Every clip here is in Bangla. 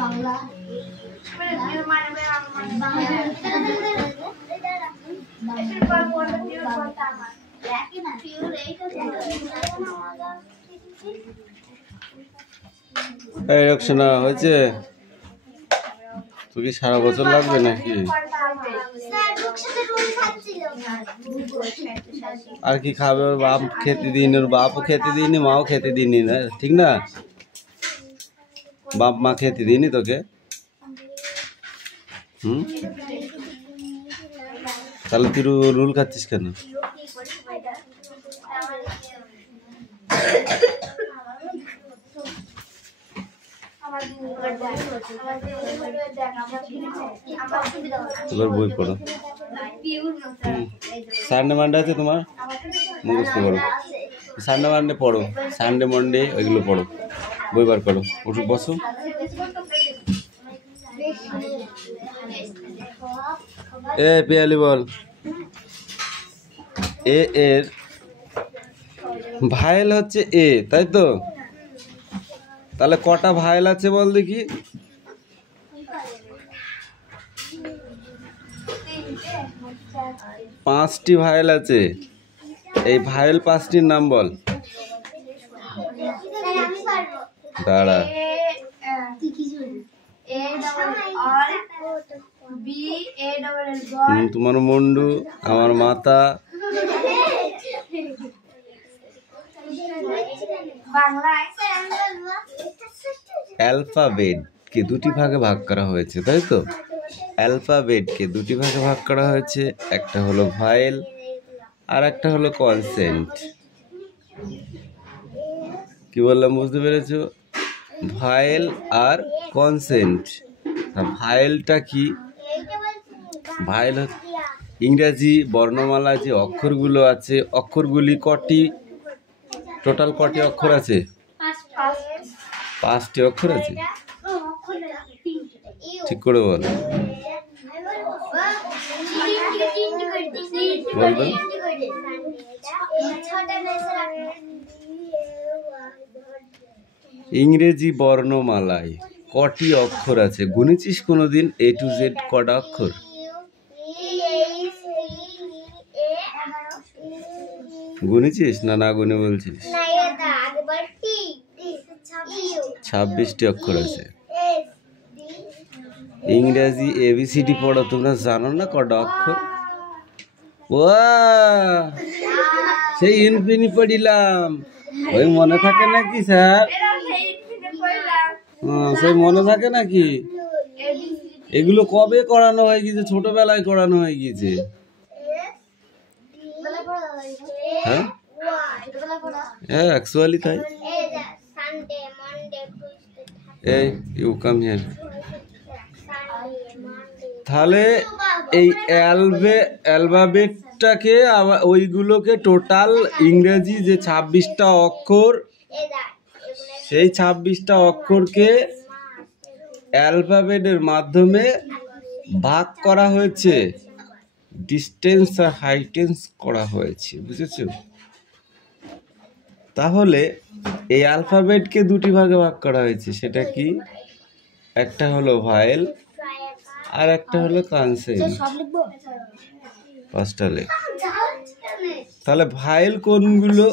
বাংলা রক্ষণা হয়েছে তুই কি সারা বছর লাগবে নাকি আর কি খাবে ওর বাপ খেতে দিইনি ওর বাপও খেতে দিইনি মাও খেতে দিইনি না ঠিক না বাপ মা খেতে দিইনি তোকে তাহলে তুই রুল খাচ্ছিস কেন এবার বই পড়ো সানডে মানডে আছে তোমার মুখস্থ করো সানডে মানডে পড়ো সানডে মন্ডে ওইগুলো পড়ো বই বার করো উঠু বসো এ পিয়ালি বল এ এর ভাইল হচ্ছে এ তাই তো তাহলে কটা ভাইল আছে বল দেখি পাঁচটি ভাইল আছে এই ভাইল পাঁচটির নাম বল দাঁড়া তোমার মুন্ডু আমার মাথা অ্যালফাবেটকে দুটি ভাগে ভাগ করা হয়েছে তাই তো অ্যালফাবেটকে দুটি ভাগে ভাগ করা হয়েছে একটা হলো ভায়েল আর একটা হলো কনসেন্ট কি বললাম বুঝতে পেরেছো ভায়েল আর কনসেন্ট ভায়েলটা কি ভায়েল ইংরেজি বর্ণমালা যে অক্ষরগুলো আছে অক্ষরগুলি কটি টোটাল কটি অক্ষর আছে পাঁচটি অক্ষর আছে ঠিক করে বল বলতো ইংরেজি বর্ণমালায় কটি অক্ষর আছে গুনেছিস কোনোদিন A to Z কটা অক্ষর গুনেছিস না না গুনে বলছিস 26টি অক্ষর আছে ইংরেজি ABCD পড়ো তোমরা জানো না কটা অক্ষর ও সেই ইনফিনি পড়িলাম ওই মনে থাকে নাকি স্যার সেই মনে থাকে নাকি এগুলো কবে করানো হয়ে গেছে ছোটবেলায় করানো হয়ে গেছে হ্যাঁ হ্যাঁ অ্যাকচুয়ালি তাই এই ইউ কাম হিয়ার তাহলে এই অ্যালফাবেটটাকে ওইগুলোকে টোটাল ইংরেজি যে 26টা অক্ষর সেই 26টা অক্ষরকে অ্যালফাবেটের মাধ্যমে ভাগ করা হয়েছে ডিস্টেন্স আর হাইটেন্স করা হয়েছে বুঝেছো তাহলে এই অ্যালফাবেটকে দুটি ভাগে ভাগ করা হয়েছে সেটা কি একটা হলো ভায়েল আর একটা হলো কনসেন্ট পাঁচটা লেখ তাহলে ভায়েল কোনগুলো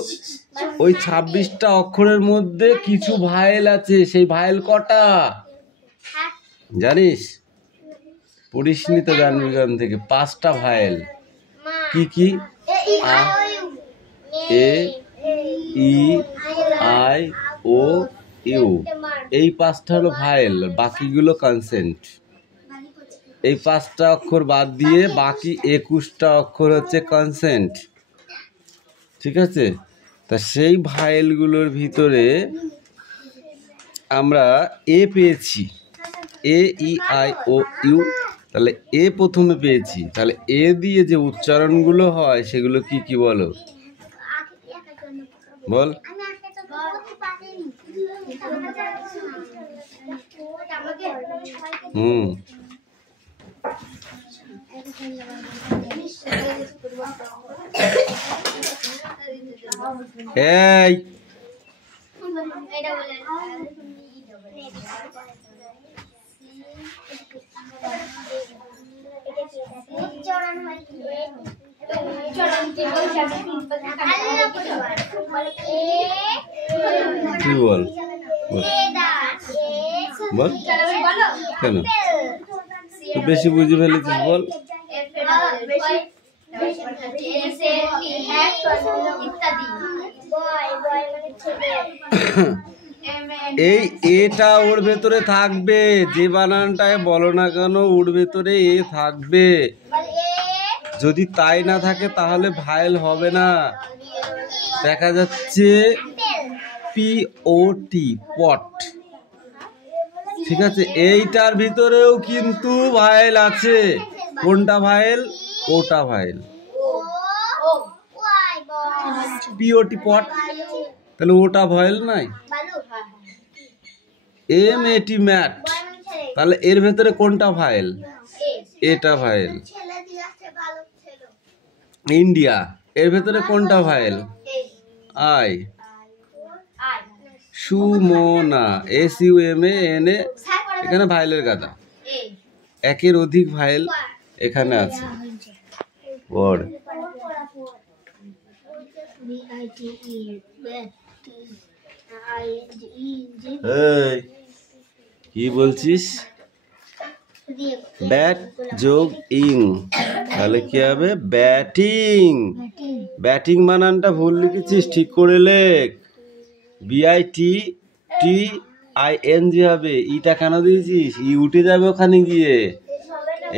ওই 26টা অক্ষরের মধ্যে কিছু ভায়েল আছে সেই ভায়েল কটা জানিস পড়িসনি তো জানবি গান থেকে 5টা ভায়েল কি কি এ ই আই ও ইউ এই 5টা হলো ভায়েল বাকিগুলো কনসেন্ট এই 5টা অক্ষর বাদ দিয়ে বাকি 21টা অক্ষর হচ্ছে কনসেন্ট ঠিক আছে তা সেই ভায়েলগুলোর ভিতরে আমরা এ পেয়েছি A E I O U তাহলে এ প্রথমে পেয়েছি, তাহলে এ দিয়ে যে উচ্চারণগুলো হয় সেগুলো কি কি বলো? বল। এই কি বল বল কেন বেশি বুঝে ফেলেছিস? বল। এই এটা ওর ভেতরে থাকবে, যে বানানটায় বলো না কেন ওর ভেতরে এ থাকবে। যদি তাই না থাকে তাহলে ভায়েল হবে না। দেখা যাচ্ছে POT পট, ঠিক আছে? এইটার ভিতরেও কিন্তু ভায়েল আছে। কোনটা ভায়েল? ওটা ভায়েল। POT পট, তাহলে ওটা ভায়েল নাই। MAT ম্যাট, তাহলে এর ভেতরে কোনটা ভায়েল? এটা ভায়েল। ইন্ডিয়া, এর ভেতরে কোনটা ভায়েল? আই। সুমনা, SUMANA, এখানে ভাইলের গাদা। একের অধিক ভাইল এখানে আছে। ওর কি বলছিস? ব্যাট যোগ ইং, তাহলে কি হবে? ব্যাটিং। ব্যাটিং বানানটা ভুল লিখেছিস, ঠিক করে লেখ। BITTING হবে। ইটা কেন দিয়েছিস? ই উঠে যাবে ওখানে গিয়ে।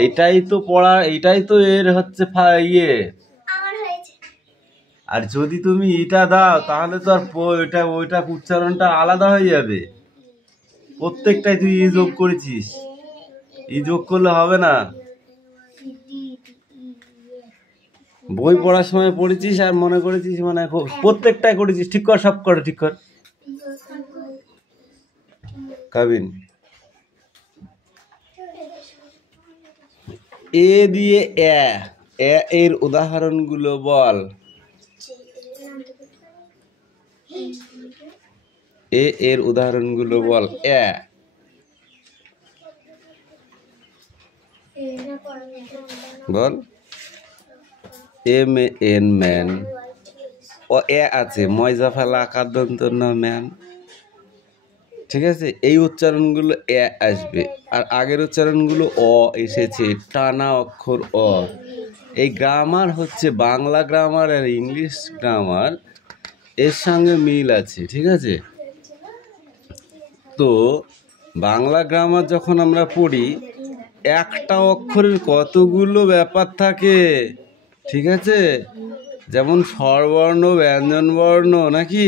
এইটাই তো পড়া, এইটাই তো এর হচ্ছে ইয়ে। আর যদি তুমি ইটা দাও তাহলে তো আর ওইটা উচ্চারণটা আলাদা হয়ে যাবে। প্রত্যেকটাই তুই ই যোগ করেছিস, ই যোগ করলে হবে না। বই পড়ার সময় পড়েছিস আর মনে করেছিস, মানে প্রত্যেকটাই করেছিস। ঠিক কর, সব করে ঠিক কর। কাবিন, এ দিয়ে এর উদাহরণগুলো বল। এর উদাহরণগুলো বল। বল। MAN man. ও আছে, ময়জা ফেলা আকার দন্ত না ম্যান, ঠিক আছে? এই উচ্চারণগুলো আসবে। আর আগের উচ্চারণগুলো এসেছে, টানা অক্ষর অ। এই গ্রামার হচ্ছে বাংলা গ্রামার আর ইংলিশ গ্রামার, এর সঙ্গে মিল আছে, ঠিক আছে? তো বাংলা গ্রামার যখন আমরা পড়ি, একটা অক্ষরের কতগুলো ব্যাপার থাকে, ঠিক আছে? যেমন স্বরবর্ণ, ব্যঞ্জন বর্ণ, নাকি?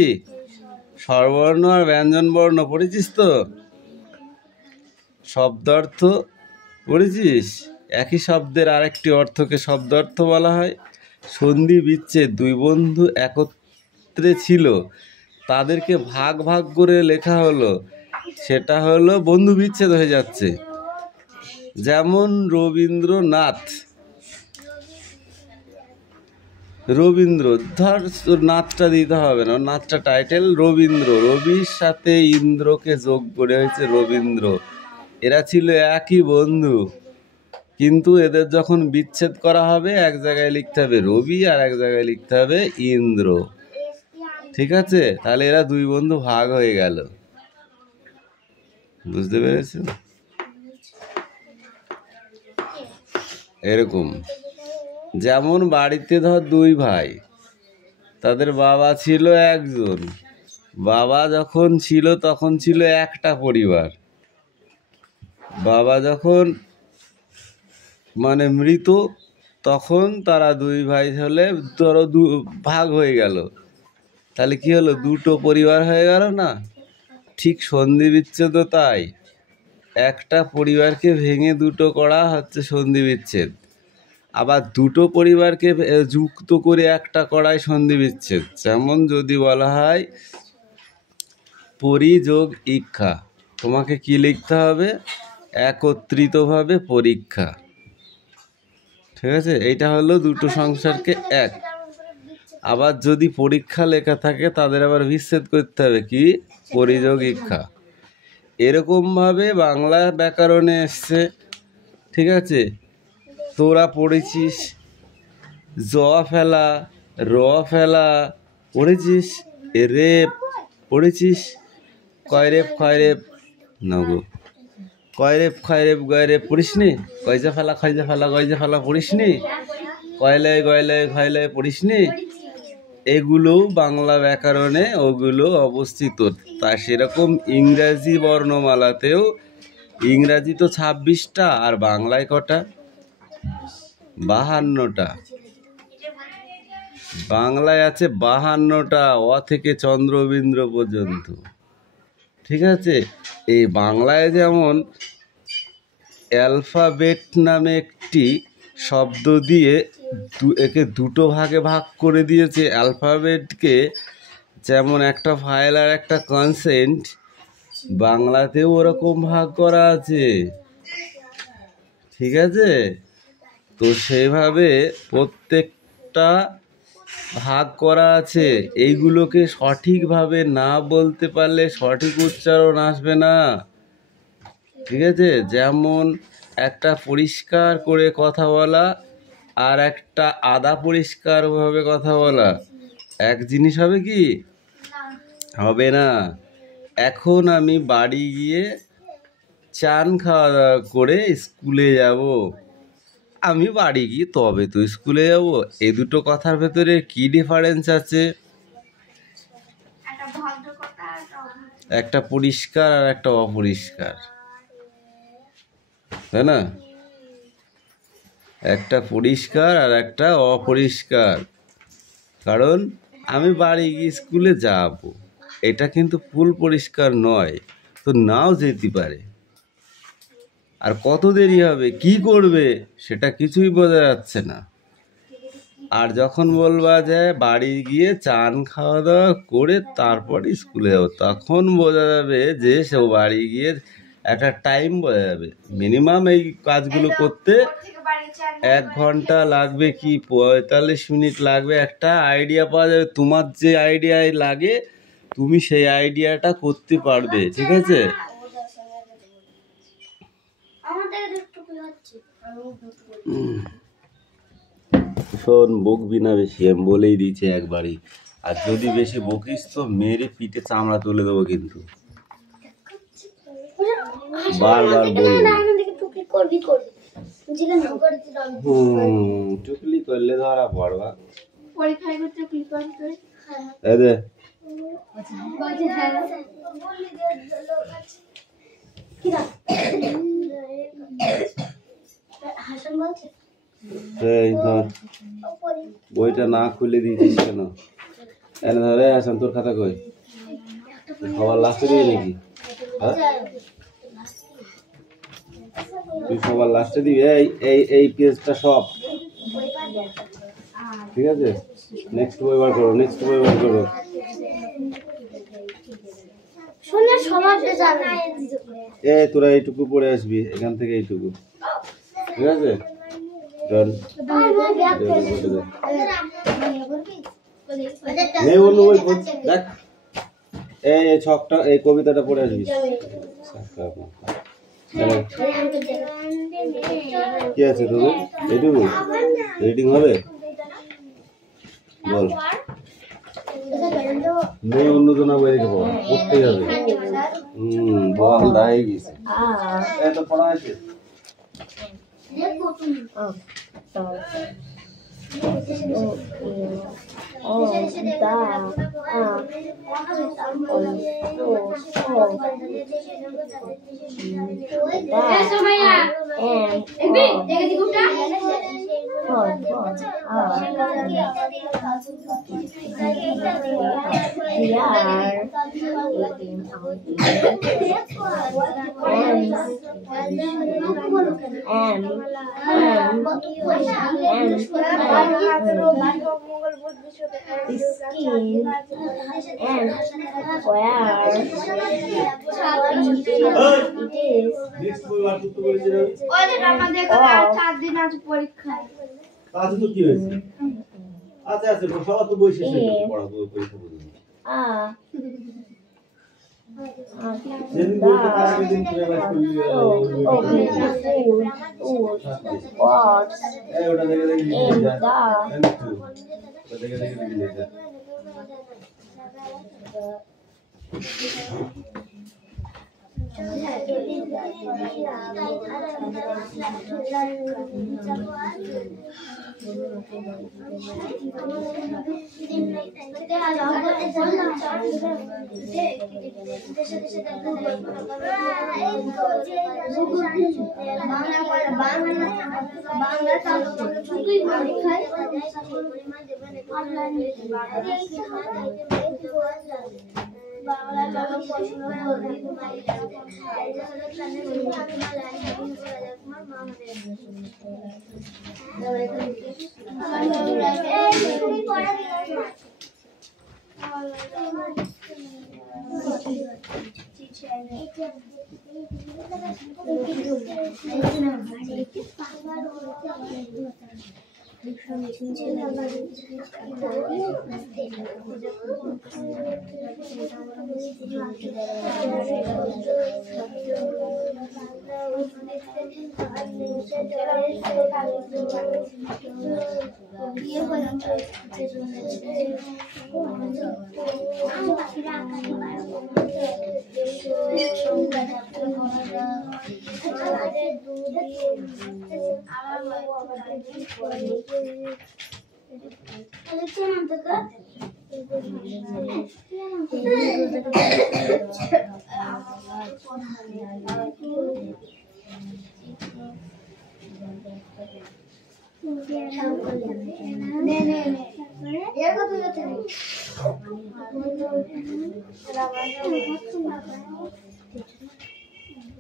স্বরবর্ণ আর ব্যঞ্জন বর্ণ পড়েছিস তো? শব্দার্থ পড়েছিস? একই শব্দের আরেকটি অর্থকে শব্দার্থ বলা হয়। সন্ধি বিচ্ছেদ, দুই বন্ধু একত্রে ছিল, তাদেরকে ভাগ ভাগ করে লেখা হলো, সেটা হলো বন্ধু বিচ্ছেদ হয়ে যাচ্ছে। যেমন রবীন্দ্রনাথ, রবীন্দ্র, ধর নাথটা দিতে হবে না, নাথটা টাইটেল। রবীন্দ্র, রবির সাথে ইন্দ্রকে যোগ করে হয়েছে রবীন্দ্র। এরা ছিল একই বন্ধু, কিন্তু এদের যখন বিচ্ছেদ করা হবে, এক জায়গায় লিখতে হবে রবি আর এক জায়গায় লিখতে হবে ইন্দ্র, ঠিক আছে? তাহলে এরা দুই বন্ধু ভাগ হয়ে গেল। বুঝতে পেরেছ? এরকম। যেমন বাড়িতে ধর দুই ভাই, তাদের বাবা ছিল একজন। বাবা যখন ছিল তখন ছিল একটা পরিবার। বাবা যখন মানে মৃত, তখন তারা দুই ভাই হলে ধরো ভাগ হয়ে গেল, তাহলে কি হলো? দুটো পরিবার হয়ে গেল না? ঠিক সন্ধি বিচ্ছেদ তাই। একটা পরিবারকে ভেঙে দুটো করা হচ্ছে সন্ধি বিচ্ছেদ, আবার দুটো পরিবারকে যুক্ত করে একটা করাই সন্ধি বিচ্ছেদ। যেমন যদি বলা হয় পরি যোগ ইক্ষা, তোমাকে কি লিখতে হবে? একত্রিতভাবে পরীক্ষা। ঠিক আছে, এইটা হলো দুটো সংসারকে এক। আবার যদি পরীক্ষা লেখা থাকে তাদের আবার বিচ্ছেদ করতে হবে, কি? পরিযোগ ইক্ষা। এরকমভাবে বাংলা ব্যাকরণে এসছে। ঠিক আছে, তোরা পড়েছিস জ ফেলা, র ফেলা পড়েছিস, রেপ পড়েছিস, কয়রেপ খয়রেপ নগো, কয়রেপ খয়রেপ গয়রেপ পড়িসনি, কয়জা ফেলা খয়জা ফেলা গয়জা ফেলা পড়িসনি, কয়লায় গয়লায় ঘয়লায় পড়িসনি। এগুলো বাংলা ব্যাকরণে ওগুলো অবস্থিত। তা সেরকম ইংরাজি বর্ণমালাতেও, ইংরাজি তো 26টা আর বাংলায় কটা? 52টা। বাংলায় আছে 52টা, অ থেকে চন্দ্রবিন্দ্র পর্যন্ত। ঠিক আছে, এই বাংলায় যেমন অ্যালফাবেট নামে একটি শব্দ দিয়ে একে দুটো ভাগে ভাগ করে দিয়েছে। অ্যালফাবেটকে যেমন একটা ফাইল আর একটা কনসেন্ট, বাংলাতেও ওরকম ভাগ করা আছে। ঠিক আছে, তো সেইভাবে প্রত্যেকটা ভাগ করা আছে। এইগুলোকে সঠিকভাবে না বলতে পারলে সঠিক উচ্চারণ আসবে না। ঠিক আছে, যেমন একটা পরিষ্কার করে কথা বলা আর একটা আধা পরিষ্কারভাবে কথা বলা এক জিনিস হবে কি? হবে না। এখন আমি বাড়ি গিয়ে চান খাওয়া দাওয়া করে স্কুলে যাব। আমি বাড়ি গিয়ে তবে তো স্কুলে যাব। এই দুটো কথার ভেতরে কি ডিফারেন্স আছে? একটা পরিষ্কার আর একটা অপরিষ্কার, তাই না? একটা পরিষ্কার আর একটা অপরিষ্কার। কারণ আমি বাড়ি গিয়ে স্কুলে যাব, এটা কিন্তু ফুল পরিষ্কার নয়, তো নাও যেতে পারে। আর কত দেরি হবে, কি করবে, সেটা কিছুই বোঝা যাচ্ছে না। আর যখন বলবা যে বাড়ি গিয়ে চান খাওয়া দাওয়া করে তারপর স্কুলে যাবো, তখন বোঝা যাবে যে সে বাড়ি গিয়ে একটা টাইম বোঝা যাবে। মিনিমাম এই কাজগুলো করতে 1 ঘন্টা লাগবে কি 45 মিনিট লাগবে, একটা আইডিয়া পাওয়া যাবে। তোমার যে আইডিয়ায় লাগে তুমি সেই আইডিয়াটা করতে পারবে। ঠিক আছে, শোন, বকবি না বেশি, আমি বলেই দিয়েছি একবারই। আর যদি বেশি বকিস তো মেরে পিঠে চামড়া তুলে দেবো কিন্তু। বারবার বলবো। টুকলি করলে ধরা পড়বা। বইটা না খুলে দিয়েছিস কেন? এনে ধরে আসেন, তোর খাতা কই? সবার লাস্টে দিবি নাকি? তুই সবার লাস্টে দিবি? এই পেজটা সব ঠিক আছে। নেক্সট বই বার করো, নেক্সট বই বার করো। তোরা এইটুকু পড়ে আসবি এখান থেকে, এইটুকু। ঠিক আছে, দেখ এই ছকটা, এই কবিতাটা পড়ে আসবি। কি আছে তোদের? এইটুকু রিডিং হবে? বল। নেই অন্যজনা বই দেখে পড়া পড়তেই হবে। বল দায় গেছে, এত পড়া আছে। আচ্ছা আচ্ছা সবার তো বই শেষ হয়ে গেছে পড়াবো পরীক্ষা পর্যন্ত যেদিন বলতে পারবে দিন তুই আবার করবি এই ওটা দেখে দেখে লিখে যা ওটা দেখে দেখে লিখে যা বাংলা চলো পছন্দ করে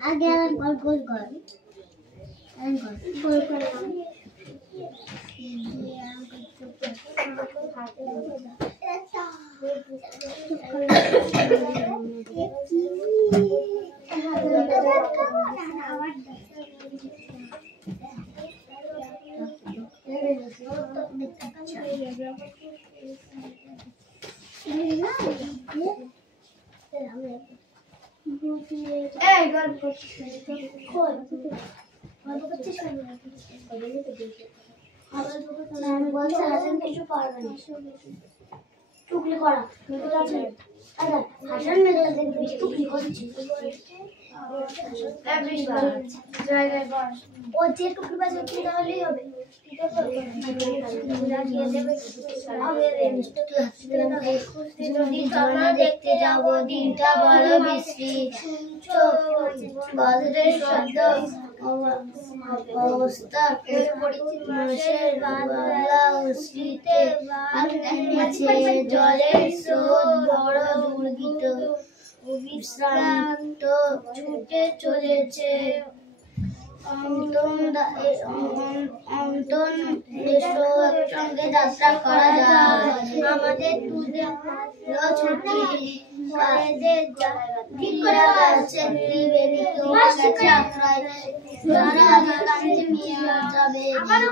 आगे गोल गोल गोल गोल गोल টুকলি করা হাসান মেঘলা দেখবি টুকলি করছি ও যে টুকলি বাজে কি তাহলেই হবে দেখতে যাবো দিনটা বড় বৃষ্টি বাজারের শব্দ অবস্থা মাসের বাংলা অশ্রীতে জলের স্রোত বড় দুর্গিত বিশ্রান্ত ছুটে চলেছে অন্তন সঙ্গে যাত্রা করা যায় আমাদের দুধে ছুটি ঠিক করে আছে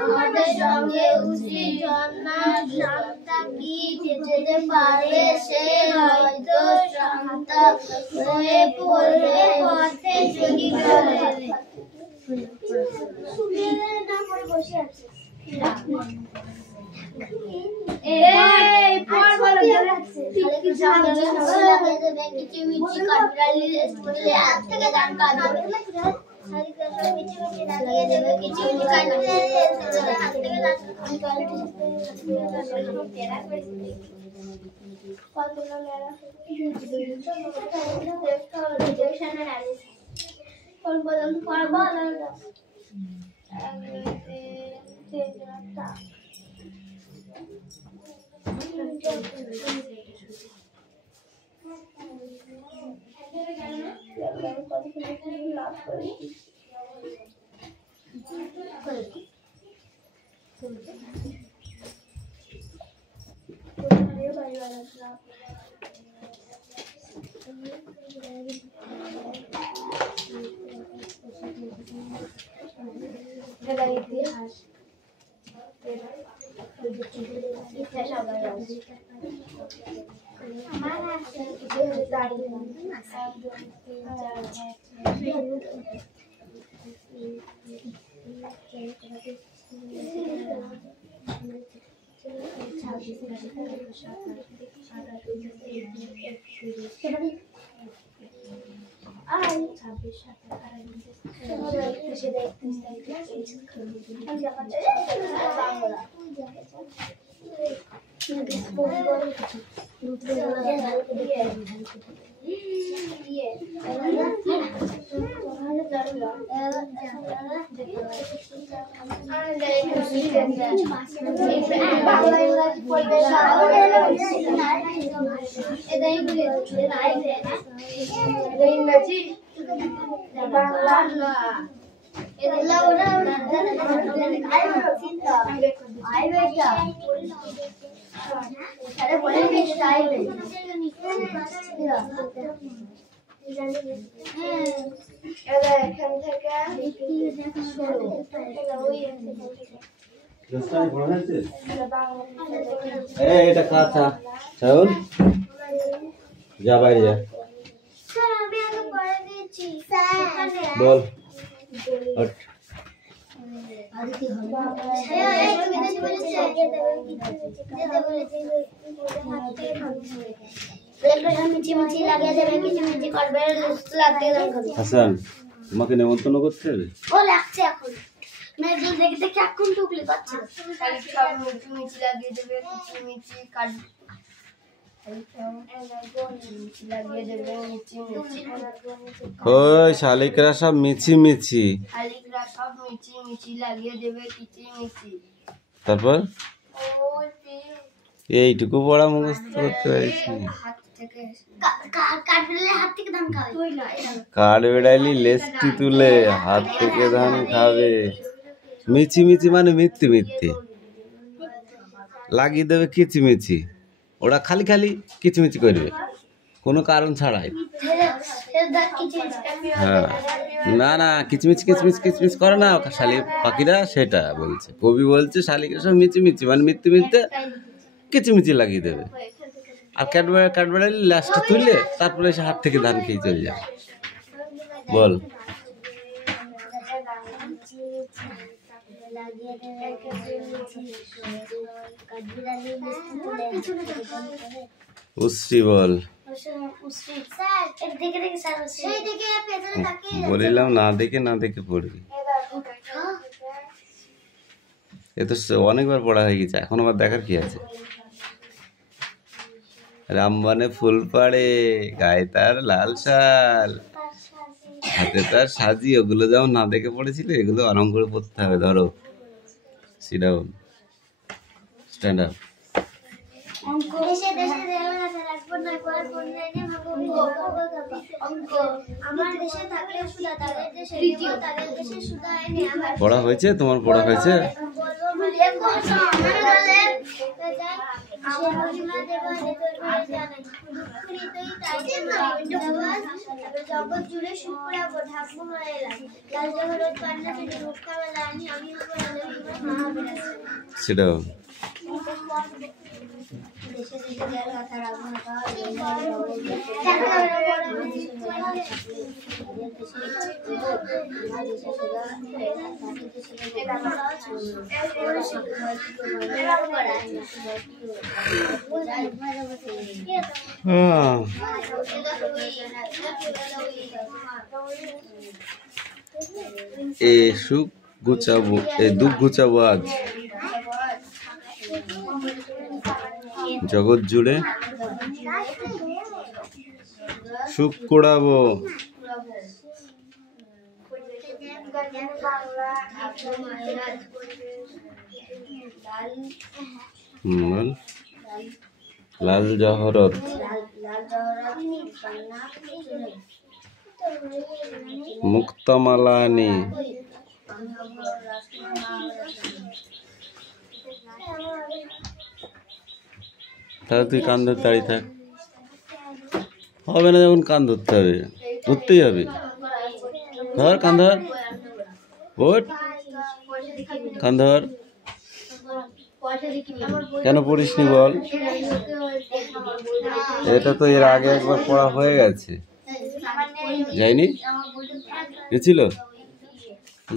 আমাদের সঙ্গে উঠি ঝর্ণা শান্তা কি যেতে পারে সে হয়তো শান্তা হয়ে পড়বে পথে যদি বসে আছে ইতিহাস এটা কাঁচা চাউল যা বাইরে যা বল হাসান তোমাকে নেমন্তন্ন করতে হবে ও লাগছে এখন মেয়েদের দেখে দেখে এখন টুকলি পাচ্ছে সব মিচি লাগিয়ে দেবে মিচি কাট ওই শালিকরা সব মিছি মিছি লাগিয়ে দেবে কিচি মিচি তারপর এইটুকু পড়া মুখস্থ করতে পারিস কাঠ বেড়াইলি লেস্টি তুলে হাত থেকে ধান খাবে মিছি মিছি মানে মিথ্যে মিথ্যে লাগিয়ে দেবে কিচিমিচি ওরা খালি খালি কিচিমিচি করবে কোনো কারণ ছাড়াই হ্যাঁ না না কিচমিচ কিচমিচ কিচমিচ করে না শালি পাখিরা সেটা বলছে কবি বলছে শালিকরা সব মিচিমিচি মানে মিথ্যে মিথ্যে কিচিমিচি লাগিয়ে দেবে আর কাঠবেড়ালি লাস্টে তুললে তারপরে এসে হাত থেকে ধান খেয়ে চলে যাবে বল উশ্রী বল বলিলাম না দেখে পড়বি এ তো অনেকবার পড়া হয়ে গেছে এখন আবার দেখার কি আছে রামবানে ফুল পাড়ে গায়ে তার লাল শাল হাতে তার সাজি ওগুলো যেমন না দেখে পড়েছিল এগুলো আরাম করে পড়তে হবে ধরো সিট ডাউন স্ট্যান্ড আপ পড়া হয়েছে তোমার পড়া হয়েছে জগৎ জুড়ে শুক্রাবো ঠাকুর সেটা এ সুখ গুছাবো এ দুঃখ গুছাবো আজ জগৎ জুড়ে সুখ কুড়াবো লাল জহরত মুক্তমালানি তাহলে তুই কান ধরতে দাঁড়িয়ে থাক। হবে না, যখন কান ধরতে হবে, ধরতেই হবে। ধর কান ধর, ওঠ কান ধর। কেন পড়িসনি বল? এটা তো এর আগে একবার পড়া হয়ে গেছে, যায়নি? গেছিল?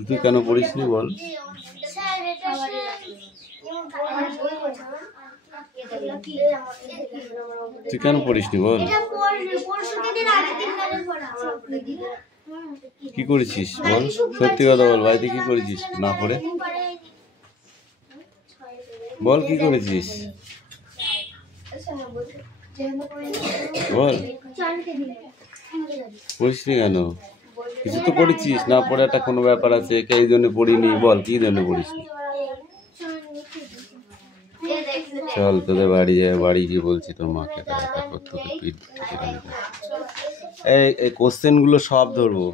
তুই কেন পড়িসনি বল? তুই কেন পড়িসনি বল? কি করেছিস বল? সত্যি কথা বল, বাড়িতে কি করেছিস না পড়ে? বল কি করেছিস বল। পড়িসনি কেন? কিছু তো পড়েছিস, না পড়ে একটা কোনো ব্যাপার আছে, এই জন্য পড়িনি বল, কি জন্য পড়িসনি? চল তোদের বাড়ি যায়, বাড়ি গিয়ে বলছি তোর মাকে, তারপর তোকে পিট। এই কোশ্চেন গুলো সব ধরবো,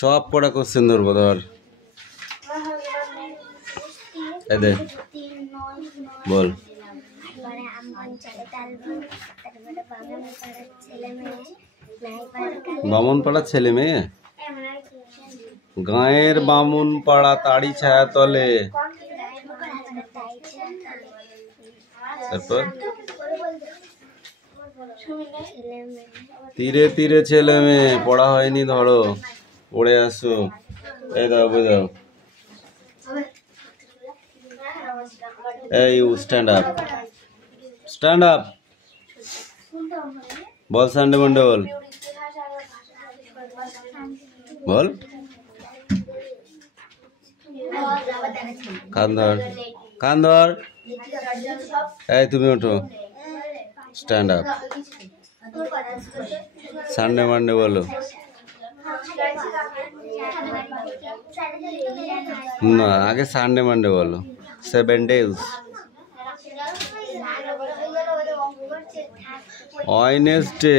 সব পড়া কোশ্চেন ধরবো। ধর এই দে, বল। বামন পাড়ার ছেলে মেয়ে, গাঁয়ের বামুন পাড়া তাড়ি ছায়া তলে। তারপর তীরে তীরে ছেলে মেয়ে, পড়া হয়নি, ধরো পড়ে আসো। এই দাও বোঝাও। এই স্ট্যান্ড আপ, স্ট্যান্ড আপ বল। সানডে মানডে বল, বল। কান ধর, কান ধর। এই তুমি ওঠো, স্ট্যান্ড আপ। সানডে মানডে বলো। না, আগে সানডে মানডে বলো। 7 days। Wednesday,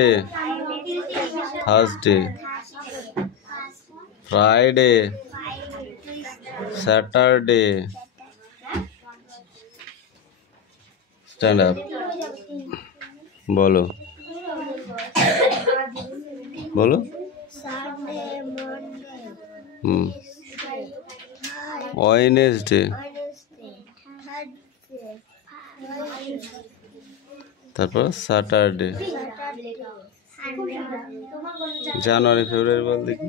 Thursday, Friday, Saturday. Stand up বলো, বলো। ওয়েডনেসডে, তারপর স্যাটারডে। জানুয়ারি ফেব্রুয়ারি বল দেখি।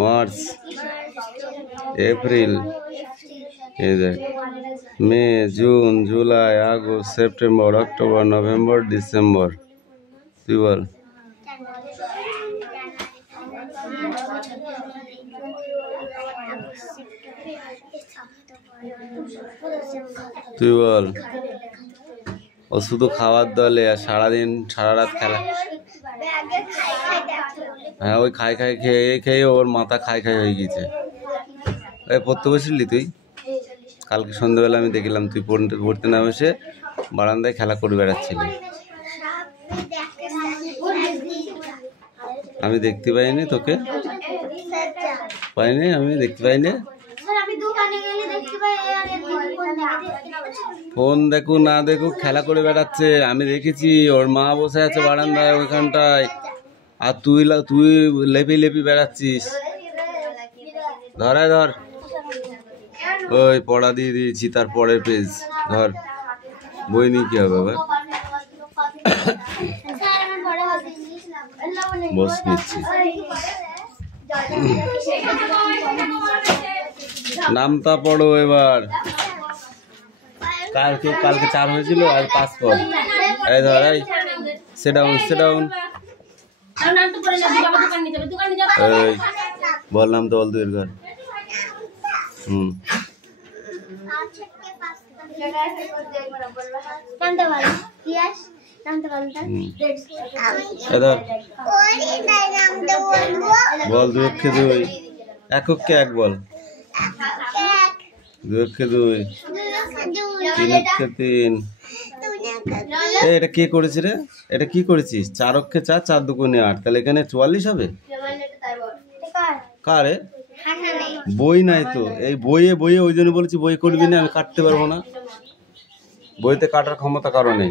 মার্চ, এপ্রিল, এই দেখ, May, June, July, August, September, October, November, December. তুই বল। তুই বল। ও শুধু খাওয়ার দলে, আর সারাদিন সারা রাত খেলা। হ্যাঁ, ওই খাই খাই খেয়ে খেয়ে ওর মাথা খাই খাই হয়ে গেছে। এই পড়তে বসলি তুই? কালকে সন্ধ্যাবেলা আমি দেখলাম তুই পড়তে না বসে বারান্দায় খেলা করে বেড়াচ্ছিলি। আমি দেখতে পাইনি তোকে, পাইনি, আমি দেখতে পাইনি। ফোন দেখুক না দেখুক খেলা করে বেড়াচ্ছে, আমি দেখেছি। ওর মা বসে আছে বারান্দায় ওইখানটায়, আর তুই লেপি লেপি বেড়াচ্ছিস। ধরায় ধর, ওই পড়া দিয়ে দিয়েছি, তার পরের পেজ ধর। বই নিয়ে কি হবে? বস নিচ্ছি। নামটা পড়ো এবার। কালকে 4 হয়েছিল, আর 5 পর। এই ধর, এই সেট ডাউন, সেট ডাউন। এই বল নাম তো বল, তুই ঘর। বল 2 অক্ষে 2, 1 অক্ষে 1 বল। 2 অক্ষে 2, 3 অক্ষে 3। এটা কে করেছে রে? এটা কি করেছিস? 4 অক্ষে 4, 4 দুগুণে 8, তাহলে এখানে 44 হবে। কারে? বই নাই তো, এই বইয়ে বইয়ে ওই জন্য বলেছি বই করবি না, আমি কাটতে পারবো না, বইতে কাটার ক্ষমতা কারো নেই।